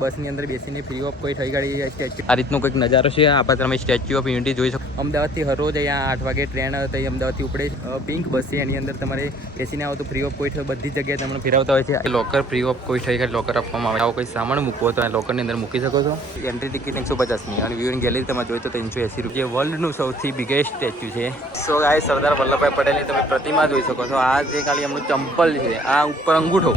બસની અંદર બેસીને ફ્રી ઓફ કોઈ થઈ ગઈ સ્ટેચ્યુ આ રીતનો કંઈક નજારો છે? આપણે તમે સ્ટેચ્યુ ઓફ યુનિટી જોઈ શકો. અમદાવાદથી હરરોજ અહીંયા આઠ વાગે ટ્રેન થઈ અમદાવાદથી ઉપડે પિંક બસ છે એની અંદર તમારે બેસીને આવો તો ફ્રી ઓફ કોઈ બધી જગ્યાએ તમને ફેરવતા હોય છે. લોકર ફ્રી ઓફ કોઈ થઈ ગઈ લોકર આપવામાં આવે. આવો કોઈ સામાન મૂકવો તો લોકરની અંદર મૂકી શકો છો. એન્ટ્રી ટિકિટ એકસો પચાસની અને વ્યૂઇંગ ગેલેરી તમે જોઈ તો ત્રણસો એસી રૂપિયા. વર્લ્ડનું સૌથી બિગેસ્ટ સ્ટેચ્યુ છે. સો આ સરદાર વલ્લભભાઈ પટેલની તમે પ્રતિમા જોઈ શકો છો. આ જે ખાલી એમનું ચંપલ છે આ ઉપર અંગૂઠો.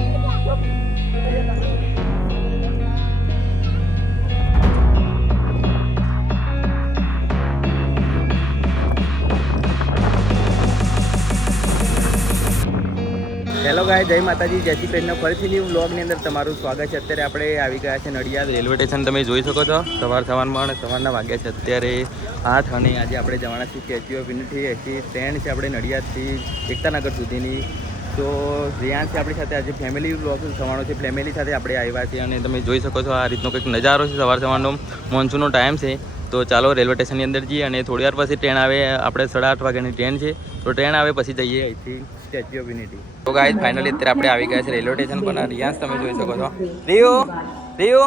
ગાય, જય માતાજી, જય શ્રી કૃષ્ણ. ફરીથી ન્યૂ બ્લોગની અંદર તમારું સ્વાગત છે. અત્યારે આપણે આવી ગયા છે નડિયાદ રેલવે સ્ટેશન. તમે જોઈ શકો છો, સવાર સવારમાં અને સવારના વાગ્યા છે. અત્યારે આઠ અને આજે આપણે જવાના છીએ Statue of Unity. AC train છે આપણે નડિયાદથી એકતાનગર સુધીની. તો રિયાન્સ છે આપણી સાથે. આજે ફેમિલી બ્લોગ થવાનો છે. ફેમિલી સાથે આપણે આવ્યા છીએ અને તમે જોઈ શકો છો આ રીતનો કંઈક નજારો છે સવાર સવારનો. મોન્સૂનનો ટાઈમ છે. તો ચાલો રેલવે સ્ટેશનની અંદર જઈએ અને થોડી વાર પછી ટ્રેન આવે. આપણે સાડા આઠ વાગ્યાની ટ્રેન છે. તો ટ્રેન આવે, પછી જઈએ અહીંથી. Statue of Unity. તો ગાઈઝ ફાઇનલી અત્યારે આપણે આવી ગયા છે રેલવે સ્ટેશન પર. રિયાન્સ તમે જોઈ શકો છો. રિયુ રિયુ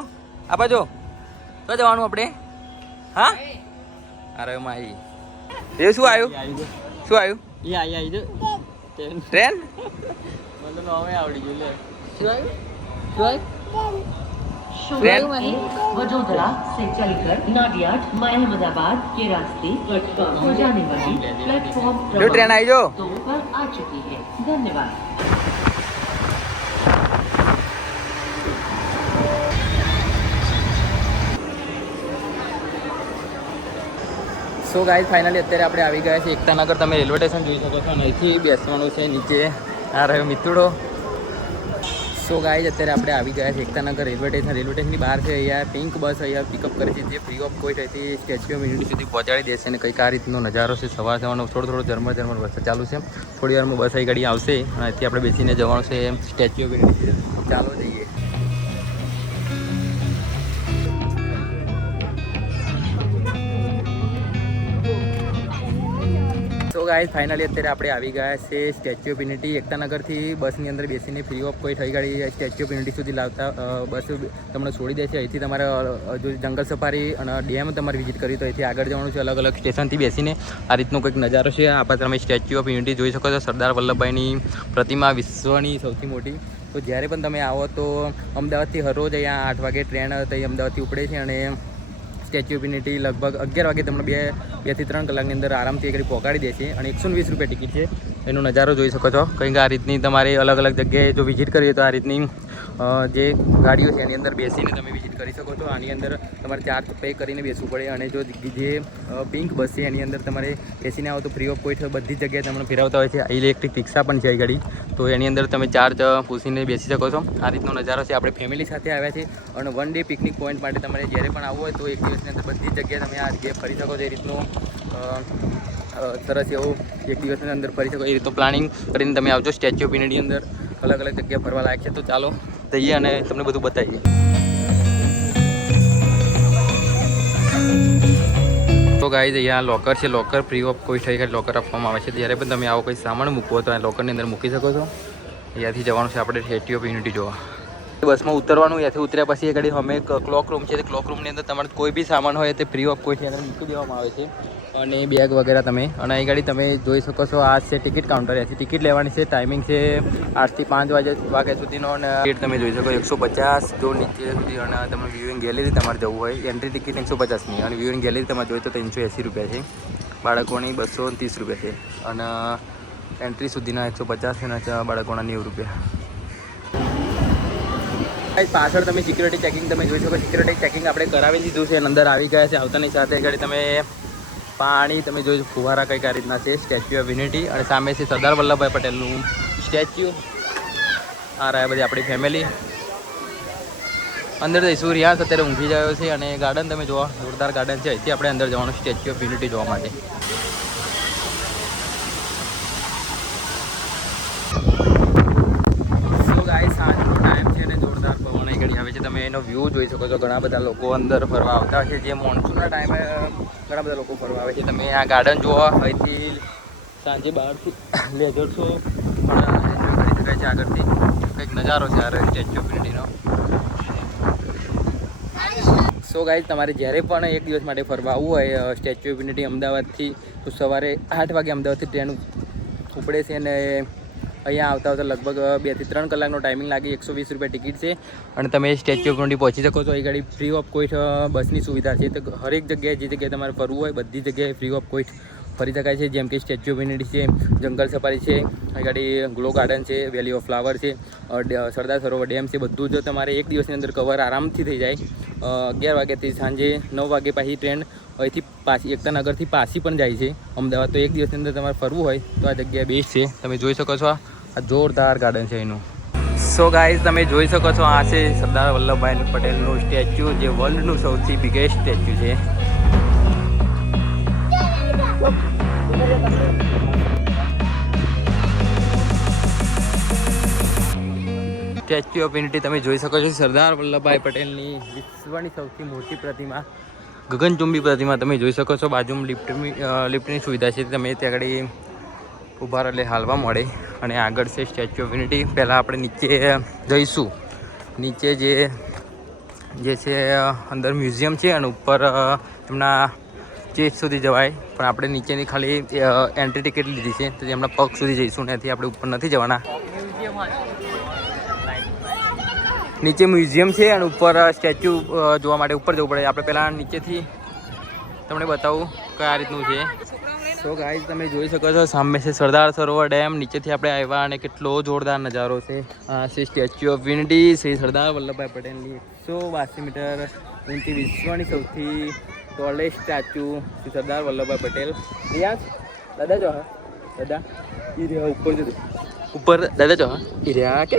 આ બાજુ. તો જવાનું આપણે. હા? અરે માહી રિયુ શું આવ્યું? શું આવ્યું? એ આવી આવી જો ટ્રેન? મને હવે આવડી ગયું લે. શું આવ્યું? શું આવ્યું? है वडोदरा से चलकर नाडियाड अहमदाबाद के रास्ते प्लेटफॉर्म हो जाने वाली प्लेटफॉर्म જો ટ્રેન આવી જો दो पर आ चुकी है धन्यवाद સો ગાઈઝ ફાઇનલી અત્યારે આપણે આવી ગયા છે એકતાનગર તમે રેલવે સ્ટેશન જોઈ શકો છો અને અહીંથી બેસવાનું છે નીચે આ રહ્યો મિતુડો સો ગાય અત્યારે આપણે આવી ગયા છે એકતાનગર રેલવે સ્ટેશન. રેલવે સ્ટેશનની બહાર છે અહીંયા પિંક બસ અહીંયા પિકઅપ કરે છે. જે ફ્રી ઓફ કોઈ થતી સ્ટેચ્યુ ઓફ યુનિટી સુધી પહોંચાડી દેશે અને કંઈક આ રીતનો નજારો છે. સવાર સવારનો થોડો થોડો ઝરમર ઝરમર વરસાદ ચાલુ છે. થોડી વારમાં બસ અહીં ગાડી આવશે અને અહીંથી આપણે બેસીને જવાનું છે સ્ટેચ્યુ ઓફ યુનિટી ચાલો જઈએ. સો ફાઇનલી અત્યારે આપણે આવી ગયા છે સ્ટેચ્યુ ઓફ યુનિટી એકતાનગરથી બસની અંદર બેસીને ફ્રી ઓફ કોઈ થઈ ગાડી સ્ટેચ્યુ ઓફ યુનિટી સુધી લાવતા બસ તમને છોડી દેશે અહીંથી તમારે જો જંગલ સફારી અને ડેમ તમારે વિઝિટ કરી તો અહીંથી આગળ જવાનું છે, અલગ અલગ સ્ટેશનથી બેસીને. આ રીતનો કંઈક નજારો છે. આપણે તમે સ્ટેચ્યુ ઓફ યુનિટી જોઈ શકો છો. સરદાર વલ્લભભાઈની પ્રતિમા વિશ્વની સૌથી મોટી. તો જ્યારે પણ તમે આવો તો અમદાવાદથી હરરોજ અહીંયા આઠ વાગે ટ્રેન થઈ અમદાવાદથી ઉપડે છે અને સ્ટેચ્યુ ઓફ યુનિટી લગભગ અગિયાર વાગે તમને બે બેથી ત્રણ કલાકની અંદર આરામથી એક પહોંચાડી દેશે અને એકસો વીસ રૂપિયા ટિકિટ છે. એનો નજારો જોઈ શકો છો. કંઈક આ રીતની તમારે અલગ અલગ જગ્યાએ જો વિઝિટ કરીએ તો આ રીતની જે ગાડીઓ છે, એની અંદર બેસીને તમે વિઝિટ કરી શકો છો. આની અંદર તમારે ચાર્જ પે કરીને બેસવું પડે અને જો જે પિંક બસ છે, એની અંદર તમારે બેસીને આવો તો ફ્રી ઓફ કોઈ બધી જગ્યાએ તમને ફેરવતા હોય છે. ઇલેક્ટ્રિક રિક્ષા પણ છે ગાડી. તો એની અંદર તમે ચાર્જ પૂછીને બેસી શકો છો. આ રીતનો નજારો છે. આપણે ફેમિલી સાથે આવ્યા છે અને વન ડે પિકનિક પોઈન્ટ માટે તમારે જ્યારે પણ આવવું હોય તો એક દિવસની અંદર બધી જગ્યાએ તમે આ જગ્યાએ ફરી શકો છો. એ રીતનું સરસ એવો એક દિવસની અંદર ફરી શકો એ રીતનું પ્લાનિંગ કરીને તમે આવજો. સ્ટેચ્યુ ઓફ યુનિટી અંદર અલગ અલગ જગ્યાએ ફરવા લાયક છે. તો ચાલો જઈએ અને તમને બધું બતાવીએ. તો ગાઈઝ અહીંયા લોકર છે. લોકર ફ્રી ઓફ કોઈ થઈ ગયા લોકર આપવામાં આવે છે. જ્યારે પણ તમે આવો કોઈ સામાન મૂકવો તો આ લોકરની અંદર મૂકી શકો છો. અહીંયાથી જવાનું છે આપણે સ્ટેચ્યુ ઓફ યુનિટી જોવા. બસમાં ઉતરવાનું, ત્યાંથી ઉતર્યા પછી એ ગાડી અમે ક્લોક રૂમ છે ક્લોક રૂમની અંદર તમારે કોઈ બી સામાન હોય તે ફ્રી ઓફ કોઈથી અંદર મૂકી દેવામાં આવે છે. અને બેગ વગેરે તમે, અને એ ગાડી તમે જોઈ શકો છો, આ છે ટિકિટ કાઉન્ટર ત્યાંથી ટિકિટ લેવાની છે ટાઈમિંગ છે આઠથી પાંચ વાગે વાગ્યા સુધીનો, અને ટિકિટ તમે જોઈ શકો એકસો પચાસ જો નીચે સુધી, અને તમે વ્યૂઇંગ ગેલેરી તમારે જવું હોય એન્ટ્રી ટિકિટ એકસો પચાસની, અને વ્યૂઇંગ ગેલેરી તમારે જોઈએ તો ત્રણસો એંસી રૂપિયા છે, બાળકોની બસો ત્રીસ રૂપિયા છે, અને એન્ટ્રી સુધીના એકસો પચાસ અને બાળકોના નેવું રૂપિયા. પાછળ તમે સિક્યુરિટી ચેકિંગ તમે જોઈ શકો સિક્યુરિટી ચેકિંગ આપણે કરાવી દીધું છે અંદર આવી ગયા છે આવતાની સાથે ઘડી તમે પાણી તમે જોઈ ફુવારા કંઈક આ રીતના છે સ્ટેચ્યુ ઓફ યુનિટી અને સામે છે સરદાર વલ્લભભાઈ પટેલનું સ્ટેચ્યુ આ રહ્યા બધી આપણી ફેમિલી અંદર જઈશું રિયાસ અત્યારે ઊંઘી ગયો છે અને ગાર્ડન તમે જોવા, જોરદાર ગાર્ડન છે. અહીંથી આપણે અંદર જવાનું સ્ટેચ્યુ ઓફ યુનિટી જોવા માટે સો ગાઈસ સાંજનો ટાઈમ છે અને જોરદાર પવન અહીં ઘડી આવે છે તમે એનો વ્યૂ જોઈ શકો છો. ઘણા બધા લોકો અંદર ફરવા આવતા છે. જે મોન્સૂનના ટાઈમે ઘણા બધા લોકો ફરવા આવે છે. તમે આ ગાર્ડન જોવા અહીંથી સાંજે બહારથી લેજો છો. કરી શકાય છે. આગળથી કંઈક નજારો છે આ સ્ટેચ્યુ ઓફ યુનિટીનો સો ગાઈઝ તમારે જ્યારે પણ એક દિવસ માટે ફરવા આવવું હોય સ્ટેચ્યુ ઓફ યુનિટી અમદાવાદથી, તો સવારે આઠ વાગે અમદાવાદથી ટ્રેન ઉપડે છે અને અહીંયા આવતા આવતા લગભગ બેથી ત્રણ કલાકનો ટાઈમિંગ લાગે, એકસો વીસ રૂપિયા ટિકિટ છે. અને તમે સ્ટેચ્યુ ઓફ યુનિટી પહોંચી શકો છો. એ ગાડી ફ્રી ઓફ કોઈટ બસની સુવિધા છે. તો હરેક જગ્યાએ જે જગ્યાએ તમારે ફરવું હોય, બધી જગ્યાએ ફ્રી ઓફ કોઈટ ફરી શકાય છે. જેમ કે સ્ટેચ્યુ ઓફ યુનિટી છે, જંગલ સફારી છે અહીં ગાડી ગ્લો ગાર્ડન છે વેલી ઓફ ફ્લાવર છે સરદાર સરોવર ડેમ છે. બધું જ તમારે એક દિવસની અંદર કવર આરામથી થઈ જાય. અગિયાર વાગ્યાથી સાંજે નવ વાગે પાછી ટ્રેન અહીંથી પાછી એકતાનગરથી પાછી પણ જાય છે. અમદાવાદ તો એક દિવસની અંદર તમારે ફરવું હોય, તો આ જગ્યા બેસ્ટ છે. તમે જોઈ શકો છો જોરદાર ગાર્ડન છે એનું. સો ગાઈઝ તમે જોઈ શકો છો આ છે સરદાર વલ્લભભાઈ પટેલનું સ્ટેચ્યુ, જે વર્લ્ડનું સૌથી બિગેસ્ટ સ્ટેચ્યુ છે. સ્ટેચ્યુ ઓફ યુનિટી તમે જોઈ શકો છો સરદાર વલ્લભભાઈ પટેલની વિશ્વની સૌથી મોટી પ્રતિમા, ગગનચુંબી પ્રતિમા તમે જોઈ શકો છો. બાજુમાં લિફ્ટની લિફ્ટની સુવિધા છે. તમે ત્યાં આગળ ઊભા એટલે હાલવા મળે અને આગળ છે સ્ટેચ્યુ ઓફ યુનિટી પહેલાં આપણે નીચે જઈશું. નીચે જે જે છે, અંદર મ્યુઝિયમ છે અને ઉપર એમના ચેસ્ટ સુધી જવાય. પણ આપણે નીચેની ખાલી એન્ટ્રી ટિકિટ લીધી છે. તો એમના પગ સુધી જઈશું ને આપણે ઉપર નથી જવાના. નીચે મ્યુઝિયમ છે અને ઉપર સ્ટેચ્યુ જોવા માટે ઉપર જવું પડે. આપણે પહેલાં નીચેથી તમને બતાવું કયા રીતનું છે. તો ગાઈઝ તમે જોઈ શકો છો, સામે છે સરદાર સરોવર ડેમ, નીચેથી આપણે આવ્યા અને કેટલો જોરદાર નજારો છે. Shri Statue of Unity, Shri Sardar Vallabhbhai પટેલની. એકસો બાસી મીટર ઊંચી વિશ્વની સૌથી ટોલેસ્ટ સ્ટેચ્યુ શ્રી સરદાર વલ્લભભાઈ પટેલ. દાદા જો હા. દાદા એ રહ્યા ઉપર જો ઉપર દાદા જો હા. એ રહ્યા કે?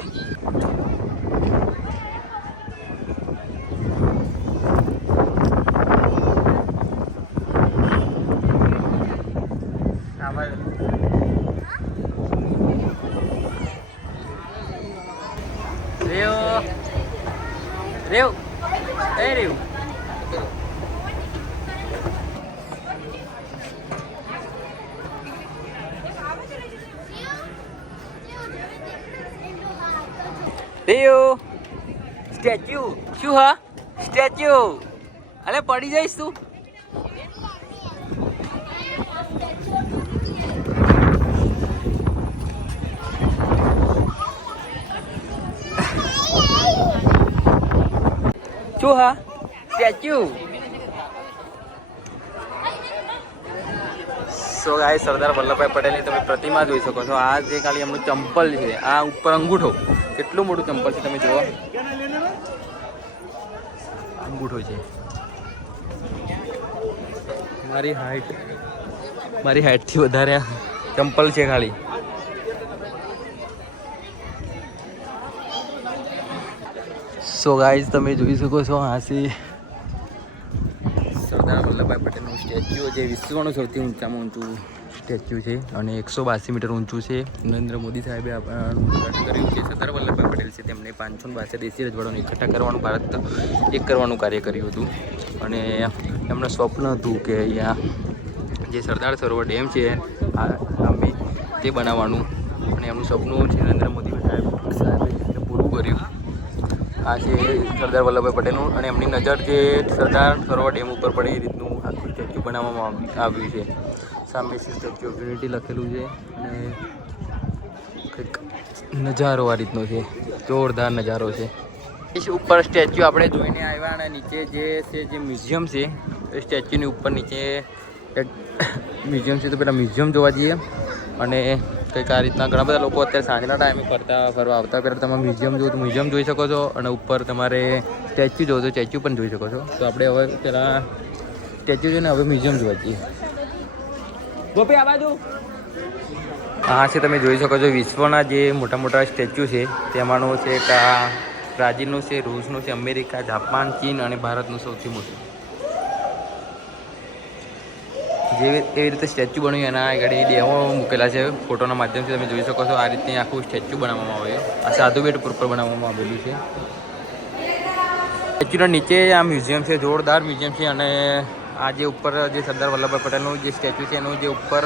એ રેવ રેવ સ્ટેચ્યુ શું હા સ્ટેચ્યુ અલે પડી જઈશ તું. શું હા સ્ટેચ્યુ સો ગાય સરદાર વલ્લભભાઈ પટેલની તમે પ્રતિમા જોઈ શકો છો. આ જે ખાલી એમનું ચંપલ છે, આ ઉપર અંગૂઠો. કેટલું મોટું ચંપલ છે તમે જુઓ. અંગૂઠો છે. મારી હાઈટ મારી હાઈટથી વધારે ચંપલ છે ખાલી. સો ગાઈઝ તમે જોઈ શકો છો હાંસી. સરદાર વલ્લભભાઈ પટેલનું સ્ટેચ્યુ જે વિશ્વનું સૌથી ઊંચામાં ઊંચું સ્ટેચ્યુ છે અને એકસો બાસી મીટર ઊંચું છે. નરેન્દ્ર મોદી સાહેબે ઉદ્ઘાટન કર્યું છે. સરદાર વલ્લભભાઈ પટેલ છે તેમણે પાંચસો ને બાસઠ રજવાડાને એકઠા કરવાનું, ભારત એક કરવાનું કાર્ય કર્યું હતું. અને એમનું સ્વપ્ન હતું કે અહીંયા જે સરદાર સરોવર ડેમ છે સામે તે બનાવવાનું. અને એમનું સપનું છે, નરેન્દ્ર મોદી સાહેબ સાહેબે તે પૂરું કર્યું આ છે સરદાર વલ્લભભાઈ પટેલનું અને એમની નજર જે સરદાર સરોવર ડેમ ઉપર પડે એ રીતનું આખું સ્ટેચ્યુ બનાવવામાં આવ્યું છે. સામે સ્ટેચ્યુ ઓફ યુનિટી લખેલું છે અને કંઈક નજારો આ રીતનો છે. જોરદાર નજારો છે. ઉપર સ્ટેચ્યુ આપણે જોઈને આવ્યા અને નીચે જે છે, જે મ્યુઝિયમ છે, એ સ્ટેચ્યુની ઉપર નીચે એક મ્યુઝિયમ છે. તો પેલા મ્યુઝિયમ જોવા જઈએ અને કંઈક આ રીતના ઘણા બધા લોકો અત્યારે સાંજના ટાઈમે ફરતા ફરવા આવતા. પહેલાં તમે મ્યુઝિયમ તો મ્યુઝિયમ જોઈ શકો છો અને ઉપર તમારે સ્ટેચ્યુ જોવો તો સ્ટેચ્યુ પણ જોઈ શકો છો. તો આપણે હવે પહેલાં સ્ટેચ્યુ જોઈને હવે મ્યુઝિયમ જોવા જઈએ. ગોપી આ બાજુ. હા છે તમે જોઈ શકો છો વિશ્વના જે મોટા મોટા સ્ટેચ્યુ છે તેમાંનું છે એક બ્રાઝિલનું છે રૂસનું છે અમેરિકા જાપાન ચીન અને ભારતનું સૌથી મોટું. જેવી એવી રીતે સ્ટેચ્યુ બન્યું એના આગળ ડેમો મૂકેલા છે. ફોટોના માધ્યમથી તમે જોઈ શકો છો આ રીતે આખું સ્ટેચ્યુ બનાવવામાં આવ્યું. આ સાધુ બેટ ઉપર બનાવવામાં આવેલું છે. સ્ટેચ્યુના નીચે આ મ્યુઝિયમ છે, જોરદાર મ્યુઝિયમ છે અને આ જે ઉપર જે સરદાર વલ્લભભાઈ પટેલનું જે સ્ટેચ્યુ છે, એનું જે ઉપર,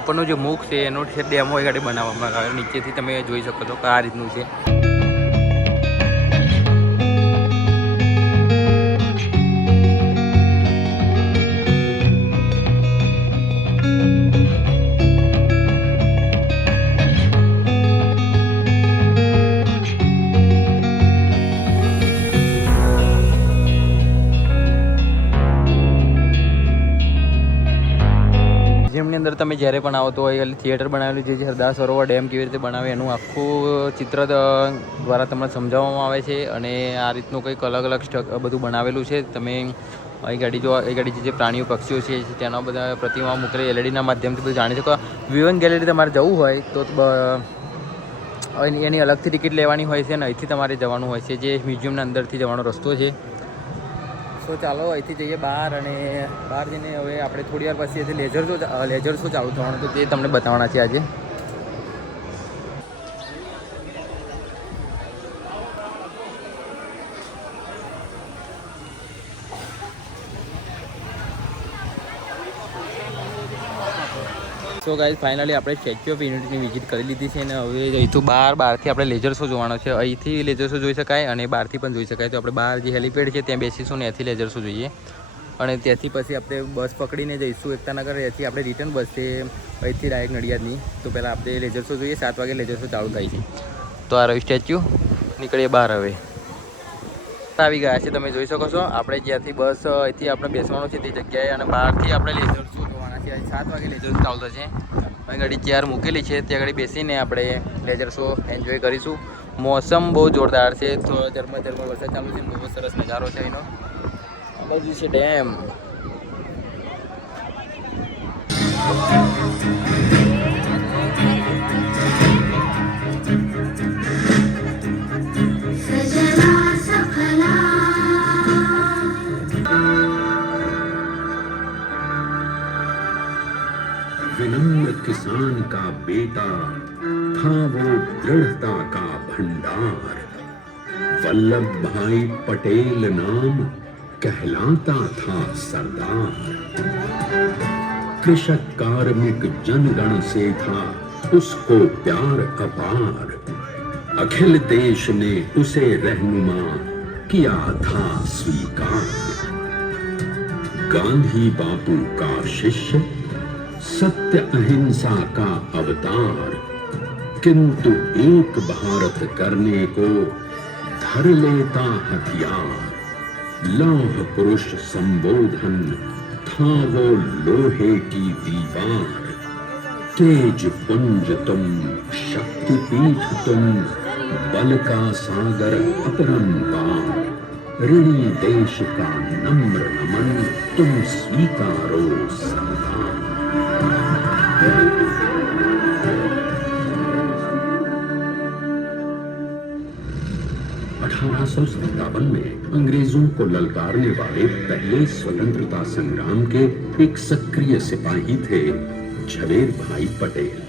ઉપરનું જે મુખ છે, એનું ડેમો એ ગાડી બનાવવામાં આવે. નીચેથી તમે જોઈ શકો છો કે આ રીતનું છે. તમે જ્યારે પણ આવો તો અહીં થિયેટર બનાવેલું જે સરદાર સરોવર ડેમ કેવી રીતે બનાવે એનું આખું ચિત્ર દ્વારા તમને સમજાવવામાં આવે છે અને આ રીતનું કંઈક અલગ અલગ સ્ટ બધું બનાવેલું છે. તમે અહીં ગાડી જો, એ ગાડી જે પ્રાણીઓ, પક્ષીઓ છે તેના બધા પ્રતિમા મૂકેલી એલઈડીના માધ્યમથી બધું જાણી શકો. વિવન ગેલેરી તમારે જવું હોય તો એની અલગથી ટિકિટ લેવાની હોય છે અને અહીંથી તમારે જવાનું હોય છે, જે મ્યુઝિયમના અંદરથી જવાનો રસ્તો છે. સો ચાલો, અહીંથી જઈએ બહાર અને બહાર જઈને હવે આપણે થોડી વાર પછી લેઝર શો લેઝર શો ચાલુ થવાનું તો તે તમને બતાવવાના છે આજે. સો ગાઈઝ ફાઇનલી આપણે સ્ટેચ્યુ ઓફ યુનિટીની વિઝિટ કરી લીધી છે અને હવે અહીંથી બહાર, બહારથી આપણે લેઝર શો જોવાનો છે. અહીંથી લેઝર શો જોઈ શકાય અને બહારથી પણ જોઈ શકાય. તો આપણે બહાર જે હેલિપેડ છે, ત્યાં બેસીશું ને ત્યાંથી લેઝર શો જોઈએ. અને ત્યાંથી પછી આપણે બસ પકડીને જઈશું એકતાનગર. ત્યાંથી આપણે રિટર્ન બસ છે અહીંથી ડાયરેક્ટ નડિયાદની. તો પહેલાં આપણે લેઝર શો જોઈએ. સાત વાગે લેઝર શો ચાલુ થાય છે. તો આ રહ્યું સ્ટેચ્યુ નીકળીએ બહાર હવે. આવી ગયા છે, તમે જોઈ શકો છો. આપણે જ્યાંથી બસ અહીંથી આપણે બેસવાનું છે તે જગ્યાએ અને બહારથી આપણે લેઝર શો છે સાત વાગે લેજર ચાલતો છે. અહીં ગાડી ચેર મૂકેલી છે ત્યાં આગળ બેસીને આપણે લેજર શો એન્જોય કરીશું. મોસમ બહુ જોરદાર છે. તો ઝરમર ઝરમર વરસાદ ચાલુ છે બહુ સરસ નજારો છે એનો બાજુ છે ડેમ. विनम्र किसान का बेटा था वो दृढ़ता का भंडार। वल्लभ भाई पटेल नाम कहलाता था सरदार। कृषक कार्मिक जनगण से था उसको प्यार अपार। अखिल देश ने उसे रहनुमा किया था स्वीकार। गांधी बापू का शिष्य सत्य अहिंसा का अवतार किंतु एक भारत करने को धर लेता हथियार लौह पुरुष संबोधन था वो लोहे की दीवार तेज पुंज तुम शक्तिपीठ तुम बल का सागर अपरंपार ऋणी देश का नम्र नमन तुम स्वीकारो संधान अठारह सौ सत्तावन में अंग्रेज़ों को ललकारने वाले पहले स्वतंत्रता संग्राम के एक सक्रिय सिपाही थे झवेर भाई पटेल।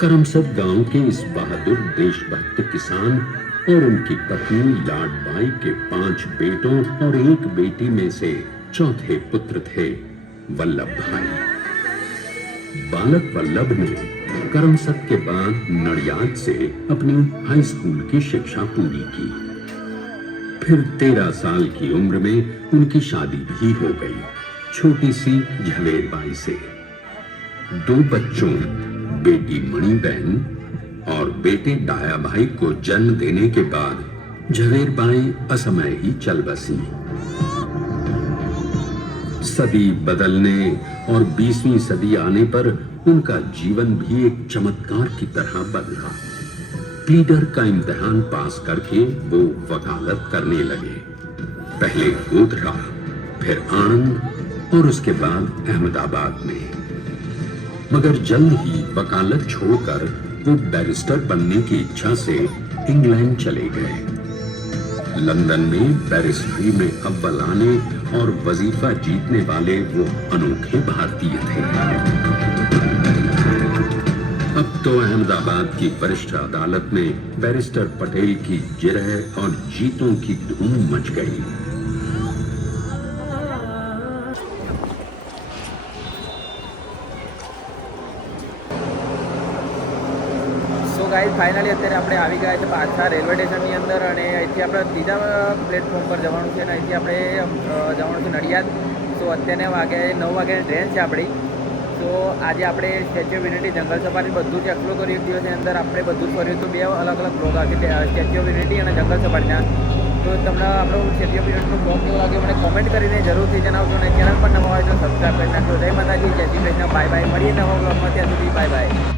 करमसद गाँव के इस बहादुर देशभक्त किसान और उनकी पत्नी लाडबाई के पाँच बेटों और एक बेटी में से चौथे पुत्र थे वल्लभ भाई। बालक वल्लभ ने करमसद के बाद नडियाद से अपनी हाई स्कूल की शिक्षा पूरी की। फिर तेरह साल की उम्र में उनकी शादी भी हो गई, छोटी सी झवेर बाई से। दो बच्चों, बेटी मणिबहन और बेटे डाया भाई को जन्म देने के बाद झवेर बाई असमय ही चल बसी। सदी बदलने और बीसवीं सदी आने पर उनका जीवन भी एक चमत्कार की तरह बदला। प्लीडर का इम्तिहान पास करके वो वकालत करने लगे। पहले गोधरा, फिर आनंद और उसके बाद अहमदाबाद में। मगर जल्द ही वकालत छोड़कर वो बैरिस्टर बनने की इच्छा से इंग्लैंड चले गए। लंदन में बैरिस्ट्री में अव्वल आने और वजीफा जीतने वाले वो अनोखे भारतीय थे अब तो अहमदाबाद की वरिष्ठ अदालत में बैरिस्टर पटेल की जिरह और जीतों की धूम मच गई સો ગાઈઝ ફાઇનલી અત્યારે આપણે આવી ગયા છે પાછા રેલવે સ્ટેશનની અંદર અને અહીંથી આપણે ત્રીજા પ્લેટફોર્મ પર જવાનું છે અને અહીંથી આપણે જવાનું છે નડિયાદ. સો અત્યારે વાગે, નવ વાગ્યાની ટ્રેન છે આપણી. તો આજે આપણે સ્ટેચ્યુ ઓફ યુનિટી, જંગલ સફારી બધું જ એક્સપ્લોર કર્યું. એક દિવસની અંદર આપણે બધું જ ફર્યું હતું. બે અલગ અલગ બ્લોગ છે. સ્ટેચ્યુ ઓફ યુનિટી અને જંગલ સફારીના. તો તમને આપણો સ્ટેચ્યુ ઓફ યુનિટીનો બ્લોગ કેવો લાગ્યો મને કોમેન્ટ કરીને જરૂરથી જણાવજો અને ચેનલ પર નવા હોય તો સબસ્ક્રાઈબ કરી નાખજો. જય માતાજી. જય શ્રી કૃષ્ણ. બાય બાય મળીએ નવા બ્લોગમાં ત્યાં સુધી બાય બાય